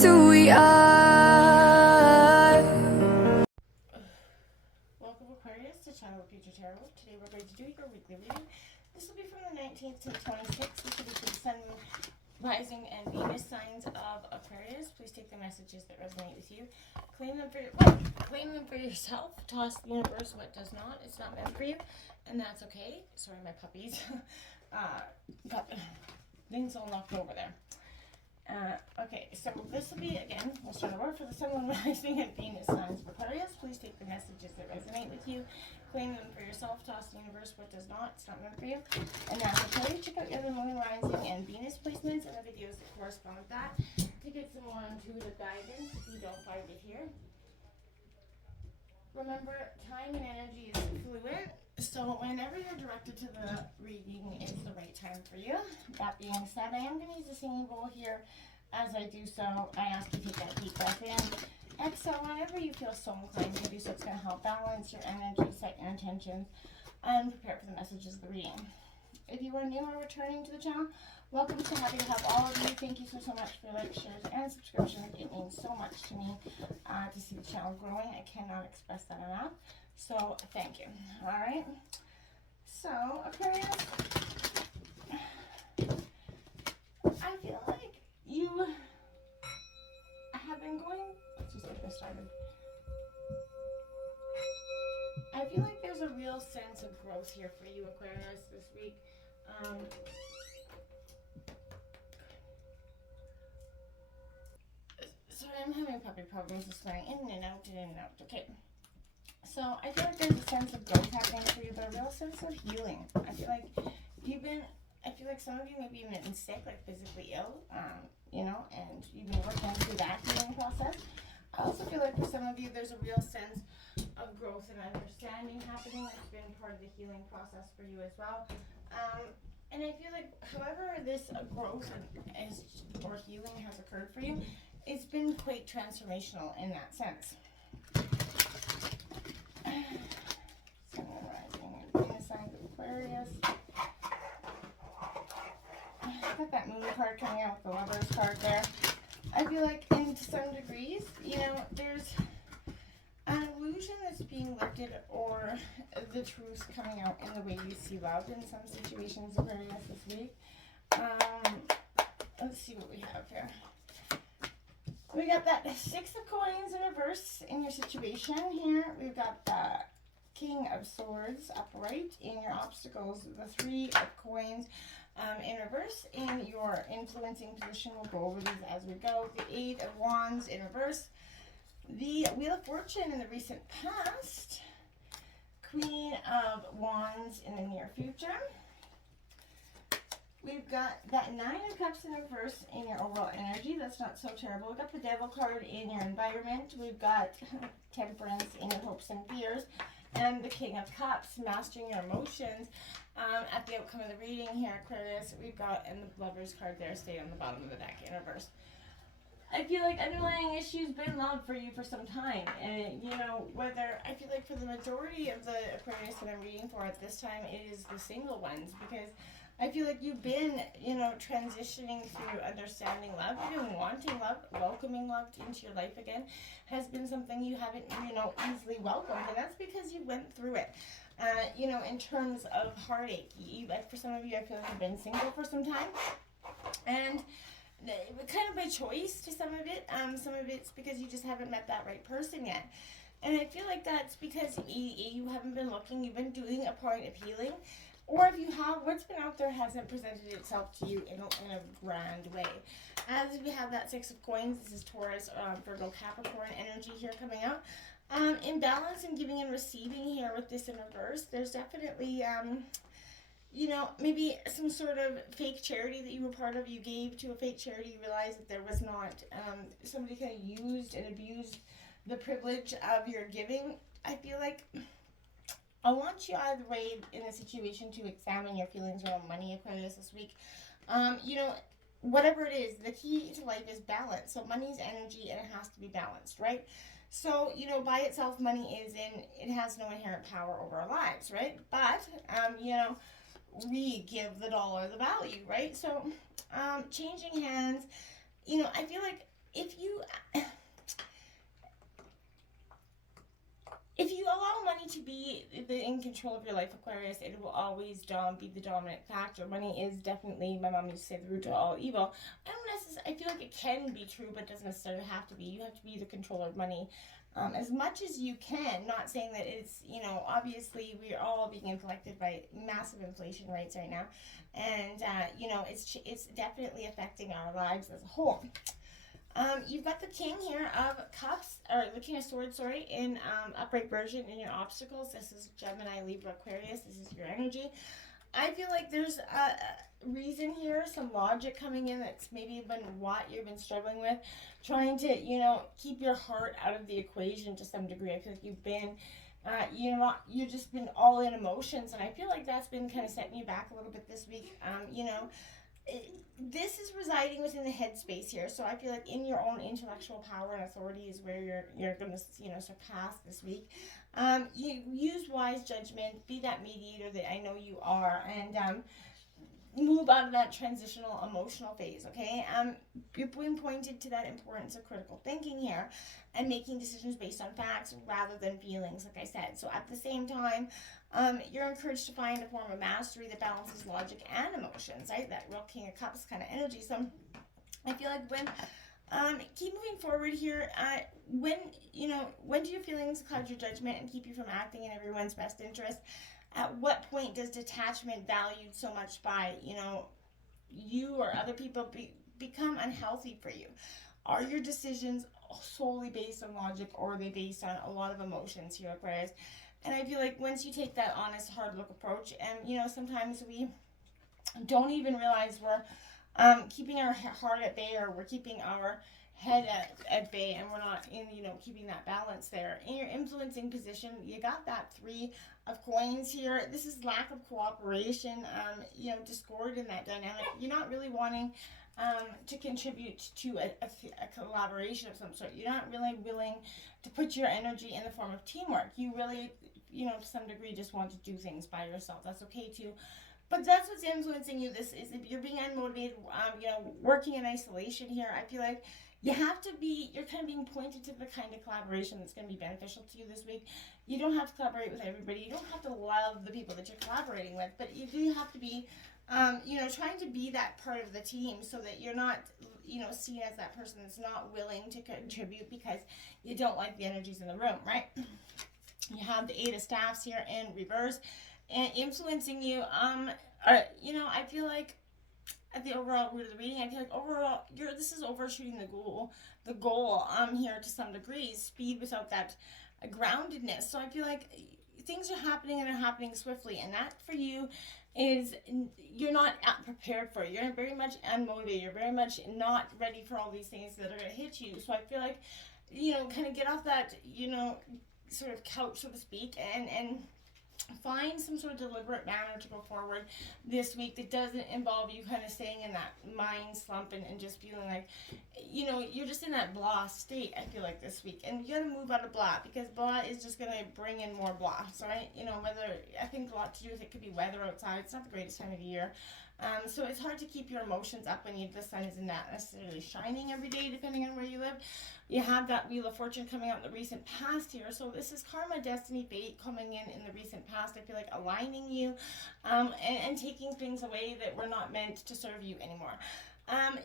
that's who we are. Welcome Aquarius to Channel Future Tarot. Today we're going to do your weekly reading. This will be from the 19th to the 26th. This will be for the Sun, Rising, and Venus signs of Aquarius. Please take the messages that resonate with you. Claim them for yourself. Toss the universe what does not. It's not meant for you, and that's okay. Sorry, my puppies got things all knocked over there. Okay, so this will be, again, we'll start over for the Sun, Rising, and Venus signs of Aquarius. Please take the messages that resonate with you. Claim them for yourself. Toss the universe what does not. It's not meant for you. And now, before you check out your Moon, Rising, and Venus placements and the videos that correspond with that to get some more intuitive guidance if you don't find it here. Remember, time and energy is fluid. So whenever you're directed to the reading is the right time for you. That being said, I am going to use a singing bowl here. As I do so, I ask you to take that deep breath in. Exhale whenever you feel so inclined to do so. It's going to help balance your energy, set your intentions, and prepare for the messages of the reading. If you are new or returning to the channel, welcome. So happy to have all of you. Thank you so much for likes, shares, and subscriptions. It means so much to me to see the channel growing. I cannot express that enough. So thank you. All right. So Aquarius, I feel like you have been going. Let's just get this started. I feel like there's a real sense of growth here for you, Aquarius, this week. Sorry, I'm having puppy problems this morning. In and out, in and out. Okay. So I feel like there's a sense of growth happening for you, but a real sense of healing. I feel like some of you maybe even been sick, like physically ill, and you've been working through that healing process. I also feel like for some of you, there's a real sense of growth and understanding happening. That's been part of the healing process for you as well. And I feel like however this growth or healing has occurred for you, it's been quite transformational in that sense. Sun, Rising, and Venus signs of Aquarius. Got that Moon card coming out with the Lovers card there. I feel like in some degrees, there's an illusion that's being lifted or the truth coming out in the way you see love in some situations, Aquarius, this week. Let's see what we have here. We got that Six of Coins in reverse in your situation here. We've got the King of Swords upright in your obstacles. The Three of Coins in reverse in your influencing position. We'll go over these as we go. The Eight of Wands in reverse. The Wheel of Fortune in the recent past. Queen of Wands in the near future. We've got that Nine of Cups in reverse in your overall energy. That's not so terrible. We've got the Devil card in your environment. We've got Temperance in your hopes and fears. And the King of Cups, mastering your emotions. At the outcome of the reading here, Aquarius, we've got, and the Lovers card there stayed on the bottom of the deck in reverse. I feel like underlying issues been love for you for some time. And, whether, I feel like for the majority of the Aquarius that I'm reading for at this time, it is the single ones. Because I feel like you've been, transitioning through understanding love. You've been wanting love, welcoming love into your life again has been something you haven't, easily welcomed. And that's because you went through it. In terms of heartache, for some of you, I feel like you've been single for some time. And kind of by choice to some of it. Some of it's because you just haven't met that right person yet. And I feel like that's because you haven't been looking, you've been doing a point of healing. Or if you have, what's been out there hasn't presented itself to you in a grand way. As we have that Six of Coins, this is Taurus, Virgo, Capricorn energy here coming out. Imbalance in giving and receiving here with this in reverse. There's definitely, maybe some sort of fake charity that you were part of. You gave to a fake charity, you realized that there was not. Somebody kind of used and abused the privilege of your giving. I feel like I want you either way in a situation to examine your feelings around money, Aquarius, this week. Whatever it is, the key to life is balance. So money's energy and it has to be balanced, right? So, by itself, money it has no inherent power over our lives, right? But, we give the dollar the value, right? So, changing hands, I feel like if you if you allow money to be in control of your life, Aquarius, it will always be the dominant factor. Money is definitely, my mom used to say, the root of all evil. I feel like it can be true, but it doesn't necessarily have to be. You have to be the controller of money as much as you can. Not saying that it's, obviously we're all being inflected by massive inflation rates right now. And, it's definitely affecting our lives as a whole. You've got the King here of Cups, or the King of Swords, sorry, in upright version in your obstacles. This is Gemini, Libra, Aquarius. This is your energy. I feel like there's a reason here, some logic coming in that's maybe been what you've been struggling with, trying to, keep your heart out of the equation to some degree. I feel like you've been, you've just been all in emotions, and I feel like that's been kind of setting you back a little bit this week. This is residing within the headspace here, so I feel like in your own intellectual power and authority is where you're going to surpass this week. You use wise judgment, be that mediator that I know you are, and move out of that transitional emotional phase. Okay, you're being pointed to that importance of critical thinking here and making decisions based on facts rather than feelings, like I said. So at the same time, you're encouraged to find a form of mastery that balances logic and emotions, right? That real King of Cups kind of energy. So I feel like when keep moving forward here. When do your feelings cloud your judgment and keep you from acting in everyone's best interest? At what point does detachment, valued so much by you or other people, become unhealthy for you? Are your decisions solely based on logic, or are they based on a lot of emotions here, Aquarius? And I feel like once you take that honest, hard look approach, and sometimes we don't even realize we're keeping our heart at bay, or we're keeping our head at bay, and we're not in keeping that balance there. In your influencing position, you got that 3 of coins here. This is lack of cooperation, discord in that dynamic. You're not really wanting to contribute to a collaboration of some sort. You're not really willing to put your energy in the form of teamwork. You really, to some degree, just want to do things by yourself. That's okay too. But that's what's influencing you. This is, if you're being unmotivated, working in isolation here, I feel like you're kind of being pointed to the kind of collaboration that's going to be beneficial to you this week. You don't have to collaborate with everybody. You don't have to love the people that you're collaborating with, but you do have to be, trying to be that part of the team, so that you're not, seen as that person that's not willing to contribute because you don't like the energies in the room, right? You have the 8 of Staffs here in reverse, and influencing you. I feel like at the overall root of the reading, I feel like overall this is overshooting the goal here to some degree. Speed without that groundedness. So I feel like things are happening, and they're happening swiftly, and that for you is you're not prepared for it. You're very much unmotivated. You're very much not ready for all these things that are going to hit you. So I feel like kind of get off that sort of couch, so to speak, and find some sort of deliberate manner to go forward this week that doesn't involve you kind of staying in that mind slump and just feeling like, you're just in that blah state, I feel like, this week. And you got to move out of blah, because blah is just going to bring in more blah. So, I think a lot to do with it could be weather outside. It's not the greatest time of the year. So it's hard to keep your emotions up when the sun isn't necessarily shining every day, depending on where you live. You have that Wheel of Fortune coming out in the recent past here. So this is karma, destiny, fate coming in the recent past. I feel like aligning you and taking things away that were not meant to serve you anymore.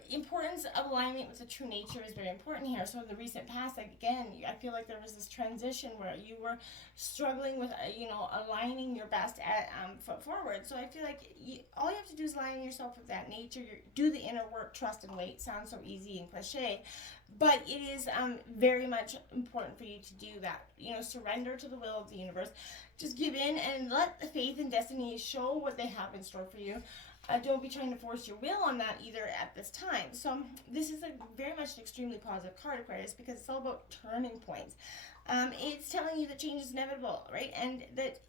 Importance of alignment with the true nature is very important here. So in the recent past, again, I feel like there was this transition where you were struggling with, aligning your best foot forward. So I feel like all you have to do is align yourself with that nature. Do the inner work, trust and wait. Sounds so easy and cliche, but it is very much important for you to do that. Surrender to the will of the universe. Just give in and let the faith and destiny show what they have in store for you. Don't be trying to force your will on that either at this time. So this is very much an extremely positive card, Aquarius, because it's all about turning points. It's telling you that change is inevitable, right? And that,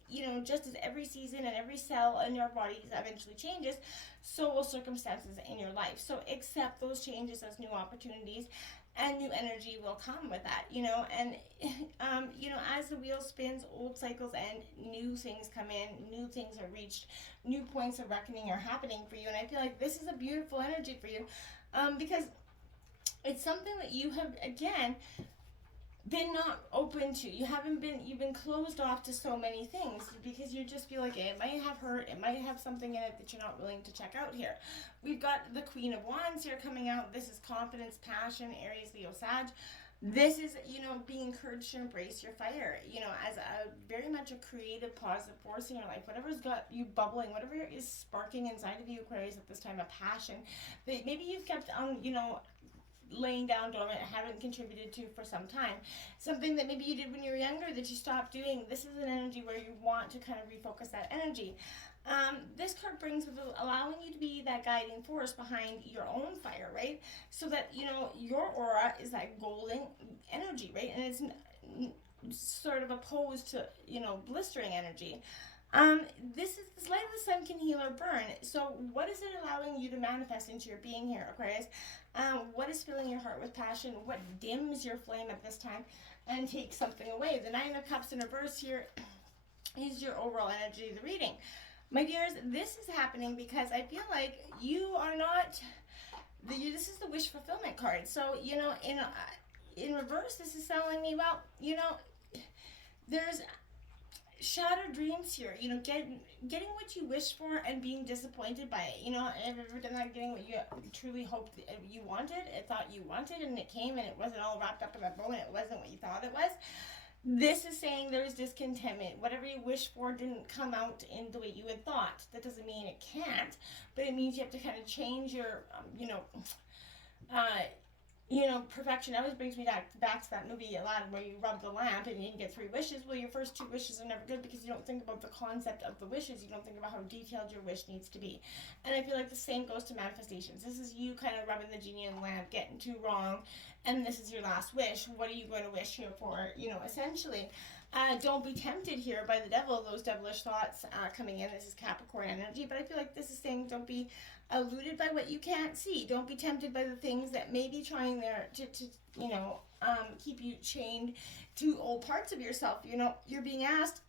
just as every season and every cell in your body eventually changes, so will circumstances in your life. So accept those changes as new opportunities, and new energy will come with that, and, as the wheel spins, old cycles end, new things come in, new things are reached, new points of reckoning are happening for you. And I feel like this is a beautiful energy for you, because It's something that you have, again, been not open to. You've been closed off to so many things because you just feel like it might have hurt, it might have something in it that you're not willing to check out here. We've got the Queen of Wands here coming out. This is confidence, passion, Aries, Leo, Sag. This is, being encouraged to embrace your fire, as a very much a creative, positive force in your life. Whatever's got you bubbling, whatever is sparking inside of you, Aquarius, at this time, a passion that maybe you've kept on, laying down dormant, haven't contributed to for some time. Something that maybe you did when you were younger that you stopped doing. This is an energy where you want to kind of refocus that energy. This card brings with allowing you to be that guiding force behind your own fire, right? So that, your aura is that golden energy, right? And it's sort of opposed to, blistering energy. This light of the sun can heal or burn. So what is it allowing you to manifest into your being here, Aquarius? What is filling your heart with passion? What dims your flame at this time and takes something away? The Nine of Cups in reverse here is your overall energy of the reading. My dears, this is happening because I feel like you are not, this is the wish fulfillment card. So, in reverse, this is telling me, well, there's shattered dreams here, getting what you wish for and being disappointed by it. Have you ever done that, getting what you truly hoped you wanted, thought you wanted, and it came and it wasn't all wrapped up in a bow and it wasn't what you thought it was? This is saying there's discontentment. Whatever you wished for didn't come out in the way you had thought. That doesn't mean it can't, but it means you have to kind of change your, perfection. Always brings me back to that movie Aladdin where you rub the lamp and you get 3 wishes. Well, your first 2 wishes are never good because you don't think about the concept of the wishes. You don't think about how detailed your wish needs to be. And I feel like the same goes to manifestations. This is you kind of rubbing the genie in the lamp, getting too wrong, and this is your last wish. What are you going to wish here for? Essentially. Don't be tempted here by the devil, those devilish thoughts coming in. This is Capricorn energy, but I feel like this is saying don't be eluded by what you can't see. Don't be tempted by the things that may be trying there to keep you chained to old parts of yourself. You're being asked,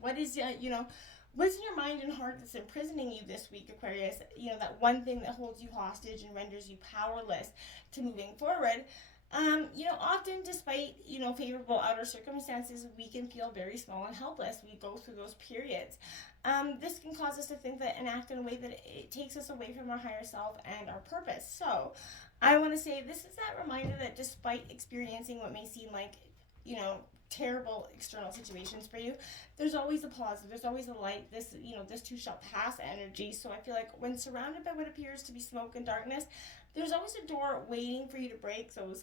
what's in your mind and heart that's imprisoning you this week, Aquarius? That one thing that holds you hostage and renders you powerless to moving forward. Often despite, favorable outer circumstances, we can feel very small and helpless. We go through those periods. This can cause us to think that and act in a way that it takes us away from our higher self and our purpose. So I want to say this is that reminder that despite experiencing what may seem like, terrible external situations for you, there's always a positive, there's always a light. This too shall pass energy. So I feel like when surrounded by what appears to be smoke and darkness, there's always a door waiting for you to break those,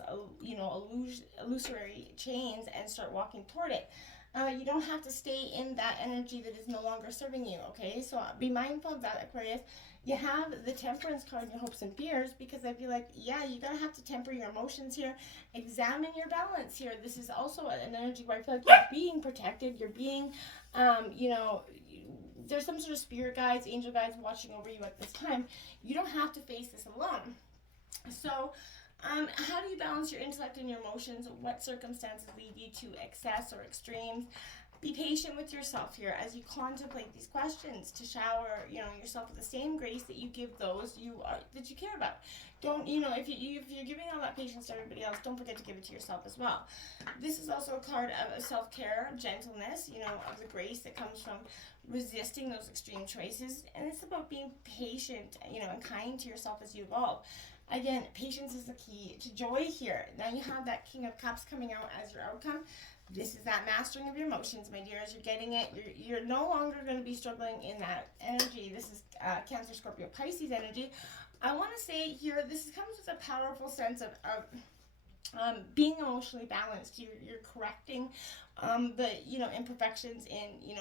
illusory chains and start walking toward it. You don't have to stay in that energy that is no longer serving you, okay? So be mindful of that, Aquarius. You have the Temperance card in your hopes and fears because I feel like, yeah, you're going to have to temper your emotions here. Examine your balance here. This is also an energy where I feel like you're being protected. You're being, there's some sort of spirit guides, angel guides watching over you at this time. You don't have to face this alone. So, how do you balance your intellect and your emotions? What circumstances lead you to excess or extremes? Be patient with yourself here as you contemplate these questions to shower, yourself with the same grace that you give those that you care about. Don't, if you're giving all that patience to everybody else, don't forget to give it to yourself as well. This is also a card of self-care, gentleness, of the grace that comes from resisting those extreme choices. And it's about being patient, and kind to yourself as you evolve. Again, patience is the key to joy here. Now you have that King of Cups coming out as your outcome. This is that mastering of your emotions, my dears. You're getting it. You're no longer going to be struggling in that energy. This is Cancer, Scorpio, Pisces energy. I want to say here, this comes with a powerful sense of being emotionally balanced. You're correcting the imperfections in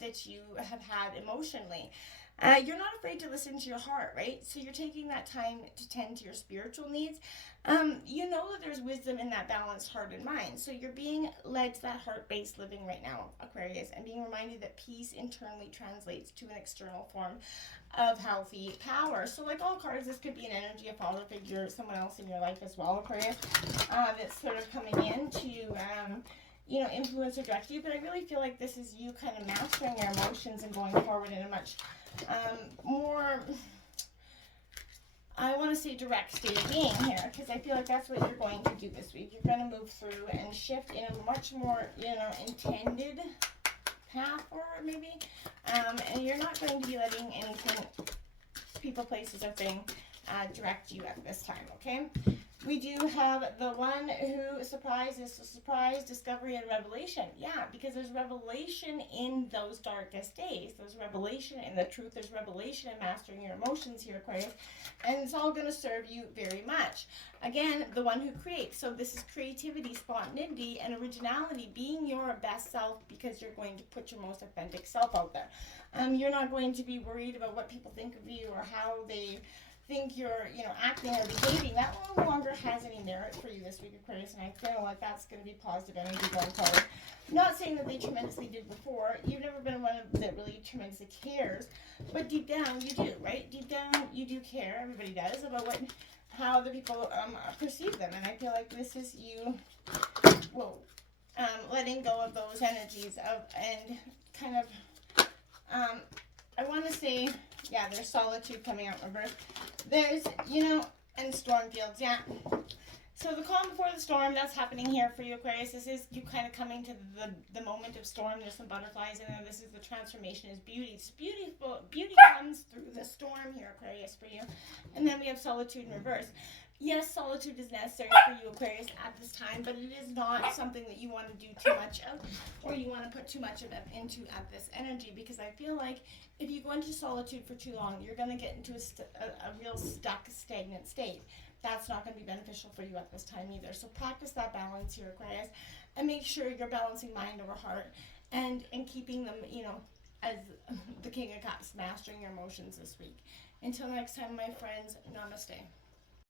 that you have had emotionally. You're not afraid to listen to your heart, right? So you're taking that time to tend to your spiritual needs. You know that there's wisdom in that balanced heart and mind. So you're being led to that heart-based living right now, Aquarius, and being reminded that peace internally translates to an external form of healthy power. So like all cards, this could be an energy, a father figure, someone else in your life as well, Aquarius, that's sort of coming in to influence or direct you. But I really feel like this is you kind of mastering your emotions and going forward in a much more, I want to to say direct state of being here, because I feel like that's what you're going to do this week. You're going to move through and shift in a much more, intended path forward, maybe. And you're not going to be letting anything, people, places, or thing direct you at this time, okay? We do have the one who surprises, surprise, discovery, and revelation. Yeah, because there's revelation in those darkest days. There's revelation in the truth. There's revelation in mastering your emotions here, Aquarius. And it's all going to serve you very much. Again, the one who creates. So this is creativity, spontaneity, and originality. Being your best self, because you're going to put your most authentic self out there. You're not going to be worried about what people think of you or how they think you're, acting or behaving. That no longer has any merit for you this week, Aquarius, and I feel like that's going to be positive energy going forward. I'm not saying that they tremendously did before. You've never been one that really tremendously cares, but deep down you do, right? Deep down you do care. Everybody does about how the people perceive them, and I feel like this is you, letting go of those energies and kind of, I want to say, yeah, there's solitude coming out in reverse. There's, and storm fields, yeah. So the calm before the storm, that's happening here for you, Aquarius. This is you kind of coming to the moment of storm. There's some butterflies in there. This is the transformation is beauty. It's beautiful. Beauty comes through the storm here, Aquarius, for you. And then we have solitude in reverse. Yes, solitude is necessary for you, Aquarius, at this time, but it is not something that you want to do too much of or you want to put too much of it into at this energy, because I feel like if you go into solitude for too long, you're going to get into a real stuck, stagnant state. That's not going to be beneficial for you at this time either. So practice that balance here, Aquarius, and make sure you're balancing mind over heart and keeping them, as the King of Cups, mastering your emotions this week. Until next time, my friends, namaste.